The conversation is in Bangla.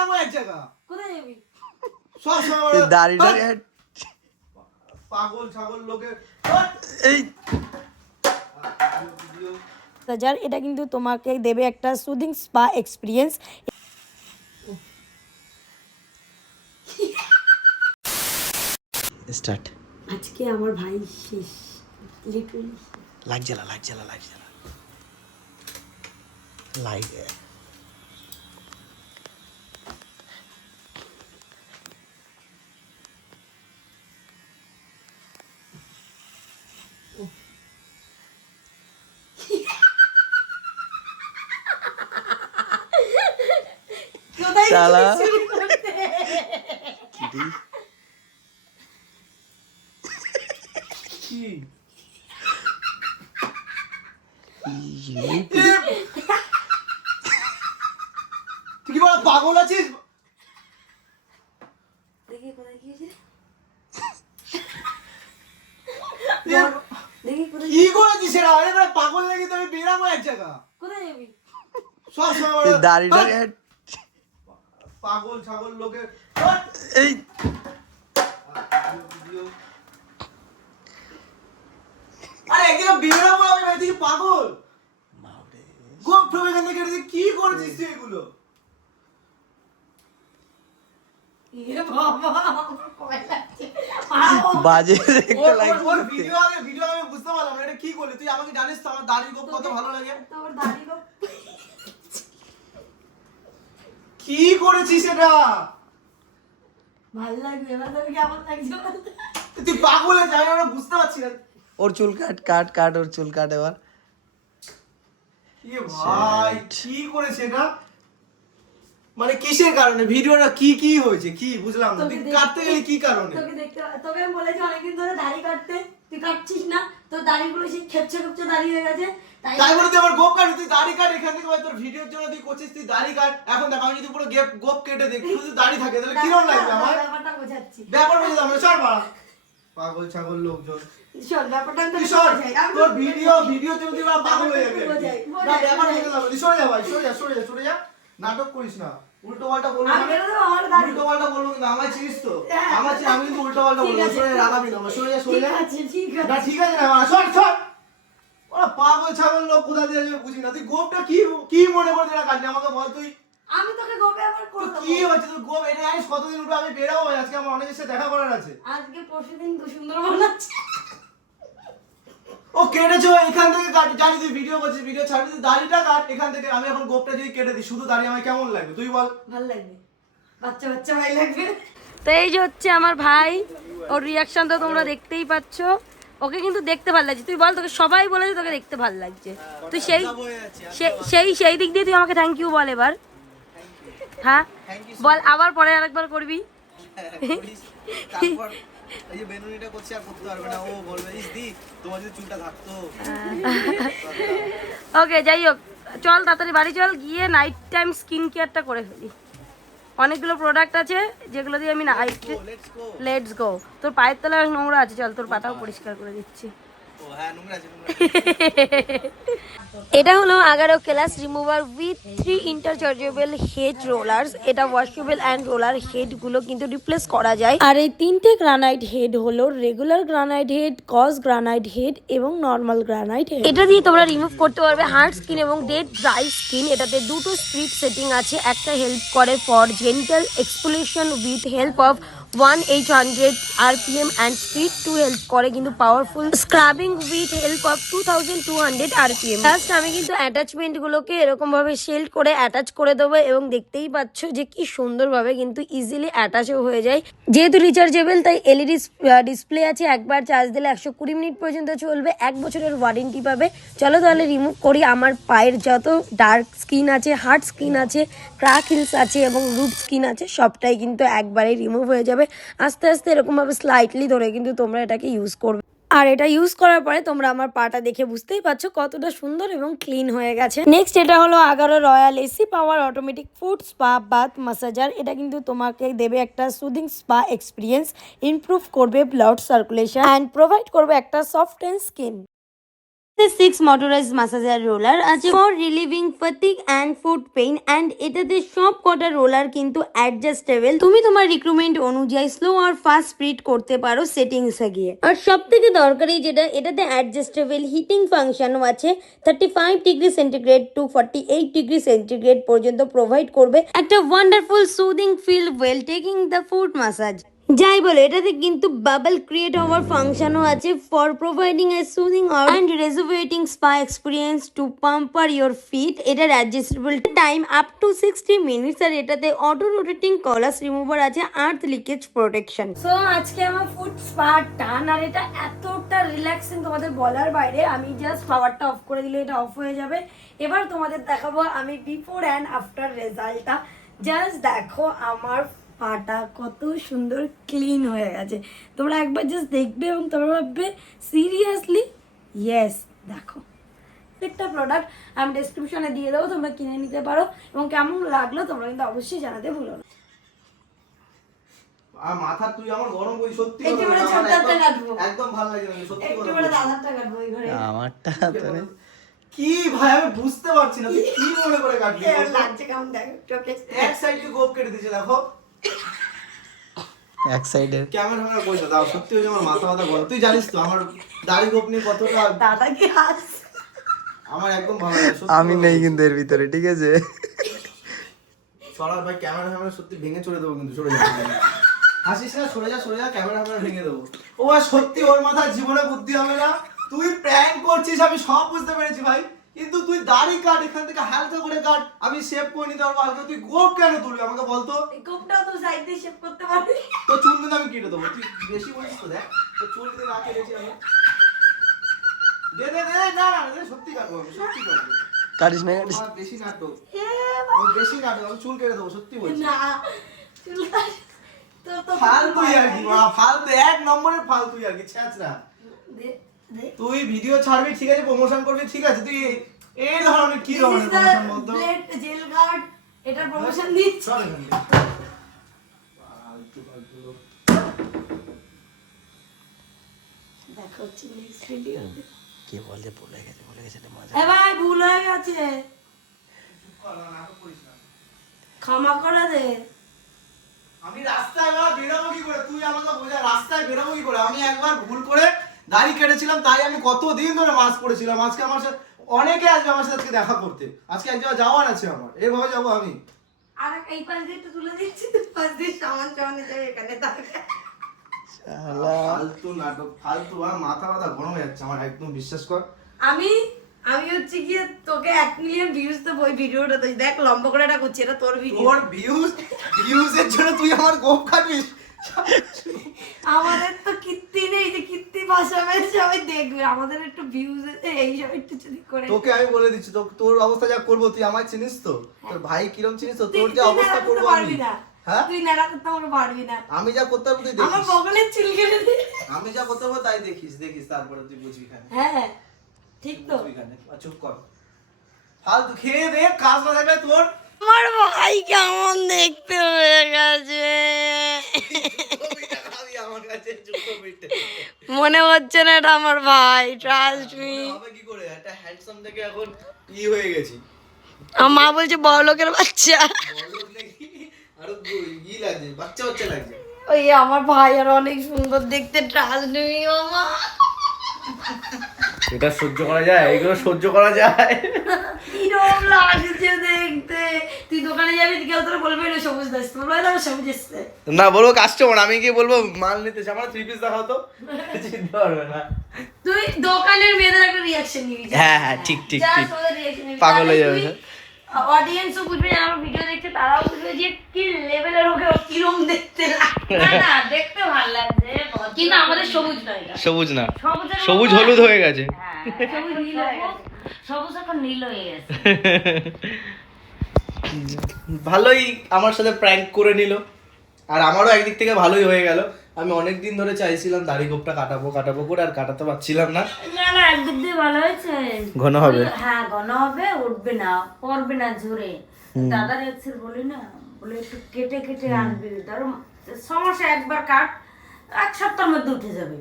বেরাবো এক জায়গা। কোথায় যাবি? সব সময় দাড়িটা পাগল ছাগল লোকে এই যার এটা কিন্তু তোমাকে দেবে একটা সুদিং স্পা এক্সপিরিয়েন্স। স্টার্ট। আজকে আমার ভাই শেষ, লিটারালি লাইট জ্বালা লাইট জ্বালা লাইট জ্বালা লাইট। শালা কি তুই কি বড় পাগল আছিস? দেখি কোথায় গিয়েছে, এ, দেখি কোথায়, কি করেছিস সেটা? আরে বড় পাগল নাকি? তুমি বেরাবো এক জায়গা। কোথায় যাবি? সব সময় দাড়িটা পাগল ছাগল লোকে এই আরে একদিন বেরাবো আমি ভাই, তুই পাগল। গোপ ঠোপ এখান থেকে কেটে দিয়ে কি করেছিস তুই এগুলো? এ বাবা আমার ভয় লাগছে। বাজে একটা লাইট। ওর ভিডিও আমি বুঝতে পারলাম না, এটা কি করলি তুই? আমাকে জানিস তো আমার দাড়ির গোপ কত ভালো লাগে। তোর দাড়ি গো কি করেছিস এটা? ভালো লাগবে, এবার তোকে কেমন লাগছে বলতে? তুই পাগল হয়ে যাবে, আমরা বুঝতে পারছি না। ওর চুল কাট কাট কাট, ওর চুল কাট এবার। এ ভাই কি করেছে এটা? মানে কিসের কারণে ভিডিওটা কি হয়েছে কি বুঝলাম না। তুই কাটতে গেলি কি কারণে? তোকে আমি বলেছি অনেকদিন ধরে দাড়ি কাটতে, তুই কাটছিস না। তোর দাড়িগুলো সেই খেপছে খেপছে দাড়ি হয়ে গেছে, তাই বলে তুই আমার গোপ কাট, তুই দাড়ি কাট এখান থেকে ভাই, তোর ভিডিওর জন্য তুই করছিস, তুই দাড়ি কাট। এখন দেখ আমি যদি পুরো গোপ কেটে দেখি শুধু দাড়ি থাকে তাহলে কিরকম লাগবে আমার? ব্যাপারটা বোঝাচ্ছি। ব্যাপার বুঝলাম না, সর বাড়া পাগল ছাগল লোকজন। শোন ব্যাপারটা আমি তুই তোকে সর, বোঝাই। আমি তোর ভিডিওর জন্য তুই বাবা পাগল হয়ে যাবে। বোঝাই, না ব্যাপার বুঝলাম না, তুই সরে যা ভাই, সরে যা, নাটক করিস না। উল্টো পাল্টা বলবো আমি না, বেরোবো, আমার দাড়ি উল্টো পাল্টা বলবো না, আমায় চিনিস তো? হ্যাঁ। আমি কিন্তু উল্টো পাল্টা ঠিক বলবো, আছে। সরে রাগাবি না, সরে যা ঠিক আছে, ঠিক না, আছে। ঠিক আছে না, সর ওরা পাগল ছাগল লোক কোথা দিয়ে আসবে বুঝি না। তুই গোপটা কি মনে করে এটা কাটলি আমাকে বল তুই? আমি তোকে গোপে আবার করে তুই দেবো। কি হচ্ছে তোর গোপ? এটা জানিস কতদিন উঠবে? আমি বেরাবো আজকে, আমার অনেকের সাথে দেখা করার আছে। আজকে পরশুদিন সুন্দরবন আছে। ও কেটেছো এখান থেকে কাট, জানি তুই ভিডিও করছিস, ভিডিও ছাড়বি, তুই দাড়িটা কাট এখান থেকে। আমি এখন গোপটা যদি কেটে দিই শুধু দাড়ি, আমার কেমন লাগবে তুই বল? ভালো লাগবে, বাচ্চা বাচ্চা ভাই লাগবে। তো এই যে হচ্ছে আমার ভাই, ওর রিয়াকশন তো তোমরা দেখতেই পাচ্ছ। ওকে কিন্তু দেখতে ভালো লাগছে। তুই বল, তোকে সবাই বলেছে তোকে দেখতে ভালো লাগছে। তুই সেই দিক দিয়ে তুই আমাকে থ্যাংক ইউ বল এবার। হ্যাঁ বল, আবার পরে আরেকবার করবি। তারপর এই যে বেনুনিটা করছে আর করতে পারবে না, ও বলবে ইসদি তোমার যদি চুলটা থাকতো। ওকে যাই হোক, চল তাড়াতাড়ি বাড়ি চল, গিয়ে নাইট টাইম স্কিন কেয়ারটা করে ফেলি। অনেকগুলো প্রোডাক্ট আছে যেগুলো দিয়ে আমি নাইট। Let's go. তোর পায়ের তলায় নোংরা আছে, চল তোর পাটাও পরিষ্কার করে দিচ্ছি। ও হ্যাঁ, নোংরা আছে। এটা হলো Agaro callus remover with 3 interchangeable head rollers. এটা ওয়াশেবল অ্যান্ড রোলার হেডগুলো কিন্তু রিপ্লেস করা যায়। আর এই তিনটে গ্রানাইট হেড হলো regular granite head, coarse granite head এবং নর্মাল গ্রানাইট হেড। এটা দিয়ে তোমরা রিমুভ করতে পারবে হার্ড স্কিন এবং ডেড ড্রাই স্কিন। এটাতে দুটো স্পিড সেটিং আছে, একটা হেল্প করে for gentle exfoliation with help of 1800 RPM and speed 2 help করে কিন্তু powerful scrubbing with help of 2200 RPM। Just আমি কিন্তু অ্যাটাচমেন্ট গুলোকে এরকম ভাবে শেল্ড করে অ্যাটাচ করে দেবো এবং দেখতেই পাচ্ছ যে কি সুন্দরভাবে কিন্তু ইজিলি অ্যাটাচও হয়ে যায়। যেহেতু রিচার্জেবল তাই এলইডি ডিসপ্লে আছে, একবার চার্জ দিলে 120 মিনিট পর্যন্ত চলবে, 1 বছরের ওয়ারেন্টি পাবে। চলো তাহলে রিমুভ করি আমার পায়ের যত ডার্ক স্কিন আছে, হার্ড স্কিন আছে, ক্র্যাক হিলস আছে এবং রুট স্কিন আছে, সবটাই কিন্তু একবারেই রিমুভ হয়ে যাবে। আস্তে আস্তে এরকমভাবে স্লাইটলি ধরে কিন্তু তোমরা এটাকে ইউজ করবে। আর এটা ইউজ করার পরে তোমরা আমার পাটা দেখে বুঝতেই পারছো কতটা সুন্দর এবং ক্লিন হয়ে গেছে। নেক্সট এটা হলো Agaro royal AC power automatic foot spa bath massager. এটা কিন্তু তোমাকে দেবে একটা সুদিং স্পা এক্সপিরিয়েন্স, ইমপ্রুভ করবে ব্লাড সার্কুলেশন অ্যান্ড প্রোভাইড করবে একটা soft and skin. 6 motorized massager roller আছে for relieving fatigue and foot pain and এটাতে সব কটা রোলার কিন্তু অ্যাডজাস্টেবল, তুমি তোমার রিকোয়ারমেন্ট অনুযায়ী স্লো আর ফাস্ট স্পিড করতে পারো সেটিংসে গিয়ে। আর সব থেকে দরকারি যেটা, এটাতে অ্যাডজাস্টেবল হিটিং ফাংশনও আছে, 35 degree centigrade to 48 degree centigrade পর্যন্ত প্রোভাইড করবে একটা wonderful soothing feel well taking the foot massage. যাই বলে এটাতে কিন্তু বাবল ক্রিয়েট হওয়ার ফাংশনও আছে for providing a soothing and rejuvenating spa experience to pamper your feet. এটার adjustable time up to 60 minutes আর এটাতে অটো রোটেটিং কলাস রিমুভার আছে, আর্থ লিকেজ প্রোটেকশন। সো আজকে আমার ফুট স্পা টান আর এটা এতটা রিল্যাক্সিং তোমাদের বলার বাইরে। আমি জাস্ট পাওয়ারটা অফ করে দিলে এটা অফ হয়ে যাবে। এবার তোমাদের দেখাবো আমি বিফোর অ্যান্ড আফটার রেজাল্টটা। জাস্ট দেখো আমার পাটা কত সুন্দর ক্লিন হয়ে গেছে। তোমরা একবার জাস্ট দেখবে এবং তোমরা ভাববে সিরিয়াসলি ইয়েস। দেখো প্রত্যেকটা প্রোডাক্ট আমি ডেসক্রিপশনে দিয়ে দেবো, তোমরা কিনে নিতে পারো এবং কেমন লাগলো তোমরা কিন্তু অবশ্যই জানাতে ভুলো না। আর মাথা তুই আমার গরম করি সত্যি একটু করে ছোট্টটা কাটবো, একদম ভালো লাগে না সত্যি একটু কথা করে বলছি। দাদারটা কাটবো এই ঘরে। আমারটা কি ভাই আমি বুঝতে পারছি না তুই কি মনে করে কাটলি কেমন লাগছে কেমন দেখো চোখে। এক সাইডে গোপ কেটে দিয়েছে দেখো, এক সাইডে ক্যামেরা পয়সা দাও। সত্যি হচ্ছে আমার মাথা গরম। তুই জানিস তো আমার দাড়ি গোপ নিয়ে কতটা দাদা কি হাস। আমার একদম ভালো লাগে সত্যি আমি কথা নেই বলছি। কিন্তু এর ভিতরে, ঠিক আছে? সরার ভাই ক্যামেরা সত্যি ভেঙে চলে দেবো কিন্তু সরে যাবে। হাসিস না, সরে যা ক্যামেরা ভেঙে দেবো। ও আর সত্যি ওর মাথায় জীবনে বুদ্ধি হবে না। তুই প্র্যাঙ্ক করছিস আমি সব বুঝতে পেরেছি ভাই, কিন্তু তুই দাড়ি কাট এখান থেকে হালকা করে কাট, আমি শেভ করে নিতে পারবো হালকা। তুই গোপ কেন তুলবি আমাকে বলতো? এই কোপটাও তো সাইড দিয়ে শেভ করতে পারবি। তো চুল কিন্তু আমি কেটে দেবো। তুই বেশি বলিস তো, দেখ তো চুল কিন্তু না কেটেছি আমি। দে না সত্যি কাটবো, আমি সত্যি কাটবো। কাটিস না, কাটিস। আমার বেশি নাটক, এ বেশি নাটক। আমি চুল কেটে দেবো সত্যি বলছি। না চুল কাট তো তো ফালতু আর কি ফালতু, এক নম্বরের ফালতু আর কি ছ্যাঁচড়া। দে দে। তুই ভিডিও ছাড়বি ঠিক আছে, প্রমোশন করবি ঠিক আছে, তুই এই ধরনের কি ধরনের প্রমোশন বলতো? ব্লেড জেল গার্ড এটা প্রমোশন দিচ্ছ। চল এখান থেকে। ফালতু। দেখো চিলি ভিডিও। কে বলে বলে গেছে এটা মজা। এ ভাই ভুল হয়ে গেছে, ক্ষমা করে দে। আমি রাস্তায় বেরোবো কি করে? তুই আমাকে বোঝা রাস্তায় বেরোবো কি করে? আমি একবার ভুল করে দাড়ি কেটেছিলাম, তাই আমি কতদিন ধরে মাস্ক পরেছিলাম। আজকে আমার সাথে অনেকে আসবে আমার সাথে আজকে দেখা করতে। আজকে এক জায়গায় যাওয়ার আছে আমার, এভাবে যাবো আমি। আর এই পাশ দিয়ে একটু তুলে দিচ্ছি, তুই পাশ দিয়ে সামান চামানে যাবে এখানে থাকে। ফালতু নাটক ফালতু, আমার মাথা গরম হয়ে যাচ্ছে আমার, একদম বিশ্বাস কর। আমি হচ্ছে গিয়ে তোকে 1 মিলিয়ন ভিউজ তো ওই ভিডিওটা তো দেখ লম্বা করে এটা করছি, এটা তোর ভিডিও। তোর ভিউজের জন্য তুই আমার গোপ কাটবিস? আমাদের তো কীর্তি নেই যে কীর্তি ভাষাবে সবাই দেখবে, আমাদের একটু ভিউজ এই সব একটু যদি করে। তোকে আমি বলে দিচ্ছি, তোর অবস্থা যা করবো তুই আমায় চিনিস তো? তোর ভাই কিরম চিনিস তো? তোর যে অবস্থা করবো আমি, হ্যাঁ তুই নাড়া করতে আমার পারবি না। আমি যা করতে পারবো তুই আমার দেখিস। বগলের চুল কেটে দে। আমি যা করতে পারবো তাই দেখিস তারপরে তুই বুঝবি। হ্যাঁ ঠিক তো। চুপ কর, ফালতু খেয়ে দে, কাজ না থাকলে তোর। আমার ভাই কেমন দেখতে হয়ে গেছে, আমার কাছে জুতো পিটে মনে হচ্ছে না এটা আমার ভাই। Trust me. হবে কি করে? একটা হ্যান্ডসাম থেকে এখন হয়ে গেছি। আমার মা বলছে বড় লোকের বাচ্চা। বড়লোক নাকি আরো লাগছে, বাচ্চা লাগছে। ওই আমার ভাই আর অনেক সুন্দর দেখতে। ট্রাস্ট মি মামা। এটা সহ্য করা যায়? এগুলো সহ্য করা যায়? কিরম লাগছে দেখতে। তুই দোকানে যাবি, কেউ তোরা বলবে না সবুজ দাস, বলবে না সবুজ এসছে। না বলবো কাস্টমার, আমি কি বলবো মাল নিতে আমার 3 পিস দেখাও তো, চিন্তা করবে না। তুই দোকানের মেয়েদের একটা রিঅ্যাকশন নিবি। হ্যাঁ ঠিক পাগল হয়ে যাবে। অডিয়েন্সও বুঝবে যারা আমার ভিডিও দেখছে, তারাও বুঝবে যে কি লেভেলের ওকে কিরম দেখতে লাগে। না দেখতে ভালো লাগছে, কিন্তু আমাদের সবুজ নয় এটা। সবুজ না, সবুজের সবুজ হলুদ হয়ে গেছে। সবুজ নীল হয়ে গেছে। সবুজ এখন নীল হয়ে গেছে। ভালোই আমার সাথে প্র্যাঙ্ক করে নিল, আর আমারও একদিক থেকে ভালোই হয়ে গেল। আমি অনেক দিন ধরে চাইছিলাম দাড়ি গোপটা কাটাবো করে, আর কাটাতে পারছিলাম না। না একদিক দিয়ে ভালো হয়েছে। ঘন হবে, হ্যাঁ ঘন হবে, উঠবে না, পড়বে না ঝরে। দাদার এক্সেল বলি না, বলে একটু কেটে আনবি, ধরো সমস্যা একবার কাট, 1 সপ্তাহের মধ্যে উঠে যাবে।